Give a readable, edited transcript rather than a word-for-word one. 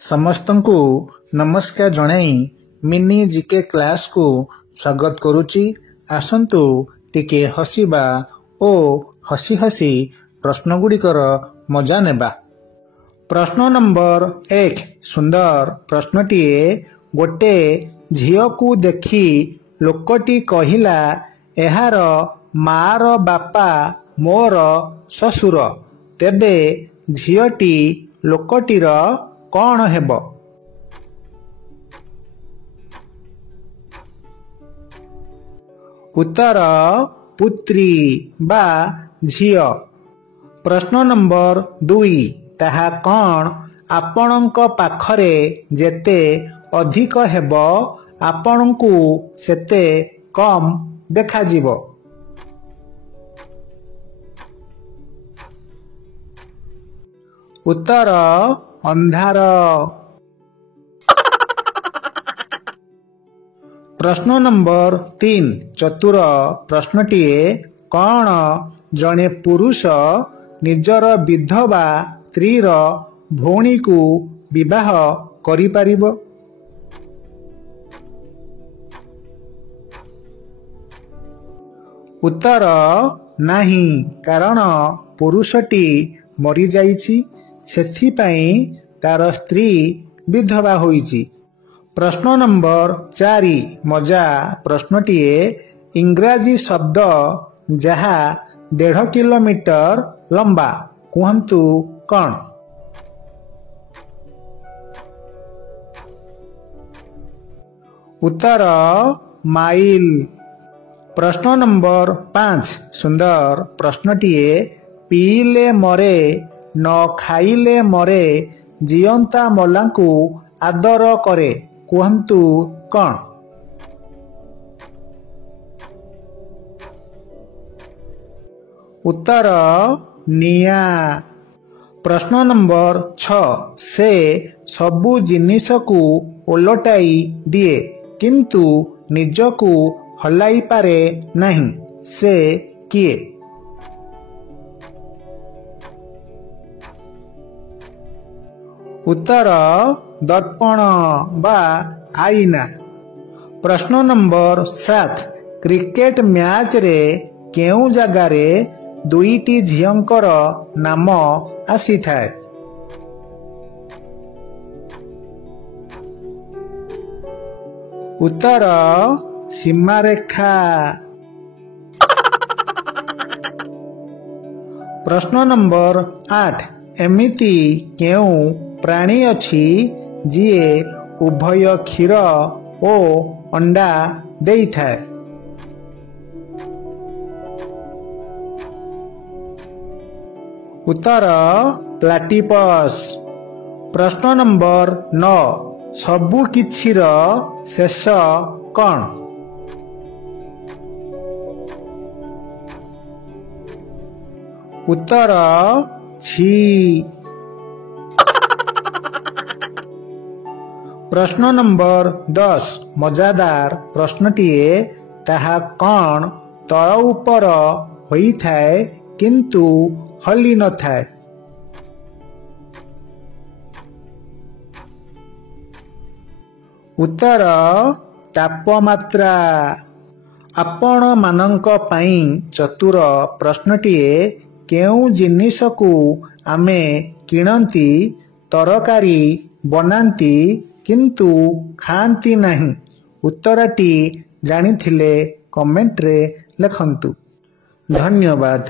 ସମସ୍ତଙ୍କୁ ନମସ୍କାର ଜଣାଇ ମିନି ଜିକେ କ୍ଲାସକୁ ସ୍ୱାଗତ କରୁଛି। ଆସନ୍ତୁ ଟିକେ ହସିବା ଓ ହସି ହସି ପ୍ରଶ୍ନଗୁଡ଼ିକର ମଜା ନେବା। ପ୍ରଶ୍ନ ନମ୍ବର 1 ସୁନ୍ଦର ପ୍ରଶ୍ନଟିଏ। ଗୋଟେ ଝିଅକୁ ଦେଖି ଲୋକଟି କହିଲା, ଏହାର ମାର ବାପା ମୋର ଶ୍ୱଶୁର। ତେବେ ଝିଅଟି ଲୋକଟିର କ'ଣ ହେବ? ଉତ୍ତର ପୁତ୍ରୀ ବା ଝିଅ। ପ୍ରଶ୍ନ ନମ୍ବର 2 ତାହା କ'ଣ? ଆପଣଙ୍କ ପାଖରେ ଯେତେ ଅଧିକ ହେବ ଆପଣଙ୍କୁ ସେତେ କମ୍ ଦେଖାଯିବ। ଉତ୍ତର ଅନ୍ଧାର। ପ୍ରଶ୍ନ ନମ୍ବର 3 ଚତୁର ପ୍ରଶ୍ନଟିଏ। କ'ଣ ଜଣେ ପୁରୁଷ ନିଜର ବିଧବା ସ୍ତ୍ରୀର ଭଉଣୀକୁ ବିବାହ କରିପାରିବ? ଉତ୍ତର ନାହିଁ, କାରଣ ପୁରୁଷଟି ମରିଯାଇଛି, ସେଥିପାଇଁ ତାର ସ୍ତ୍ରୀ ବିଧବା ହୋଇଛି। ପ୍ରଶ୍ନ ନମ୍ବର 4 ମଜା ପ୍ରଶ୍ନଟିଏ। ଇଂରାଜୀ ଶବ୍ଦ ଯାହା 1.5 କିଲୋମିଟର ଲମ୍ବା, କୁହନ୍ତୁ କ'ଣ? ଉତ୍ତର ମାଇଲ। ପ୍ରଶ୍ନ ନମ୍ବର 5 ସୁନ୍ଦର ପ୍ରଶ୍ନଟିଏ। ପିଇଲେ ମରେ, ନ ଖାଇଲେ ମରେ, ଜିଅନ୍ତା ମଲାଙ୍କୁ ଆଦର କରେ, କୁହନ୍ତୁ କ'ଣ? ଉତ୍ତର ନିଆଁ। ପ୍ରଶ୍ନ ନମ୍ବର 6 ସେ ସବୁ ଜିନିଷକୁ ଓଲଟାଇ ଦିଏ କିନ୍ତୁ ନିଜକୁ ହଲାଇ ପାରେ ନାହିଁ, ସେ କିଏ? ଉତ୍ତର ଦର୍ପଣ ବା ଆଇନା। ପ୍ରଶ୍ନ ନମ୍ବର 7 କ୍ରିକେଟ ମ୍ୟାଚରେ କେଉଁ ଜାଗାରେ ଦୁଇଟି ଝିଅଙ୍କର ନାମ ଆସିଥାଏ? ଉତ୍ତର ସୀମାରେଖା। ପ୍ରଶ୍ନ ନମ୍ବର 8 ଏମିତି କେଉଁ ପ୍ରାଣୀ ଅଛି ଯିଏ ଉଭୟ କ୍ଷୀର ଓ ଅଣ୍ଡା ଦେଇଥାଏ? ଉତ୍ତର ପ୍ଲାଟିପସ୍। ପ୍ରଶ୍ନ ନମ୍ବର 9 ସବୁ କିଛିର ଶେଷ କ'ଣ? ଉତ୍ତର ଛି। ପ୍ରଶ୍ନ ନମ୍ବର 10 ମଜାଦାର ପ୍ରଶ୍ନଟିଏ। ତାହା କ'ଣ ତଳ ଉପର ହୋଇଥାଏ କିନ୍ତୁ ହଲି ନଥାଏ? ଉତ୍ତର ତାପମାତ୍ରା। ଆପଣମାନଙ୍କ ପାଇଁ ଚତୁର ପ୍ରଶ୍ନଟିଏ। କେଉଁ ଜିନିଷକୁ ଆମେ କିଣନ୍ତି, ତରକାରୀ ବନାନ୍ତି କିନ୍ତୁ ଖାଆନ୍ତି ନାହିଁ? ଉତ୍ତରଟି ଜାଣିଥିଲେ କମେଣ୍ଟରେ ଲେଖନ୍ତୁ। ଧନ୍ୟବାଦ।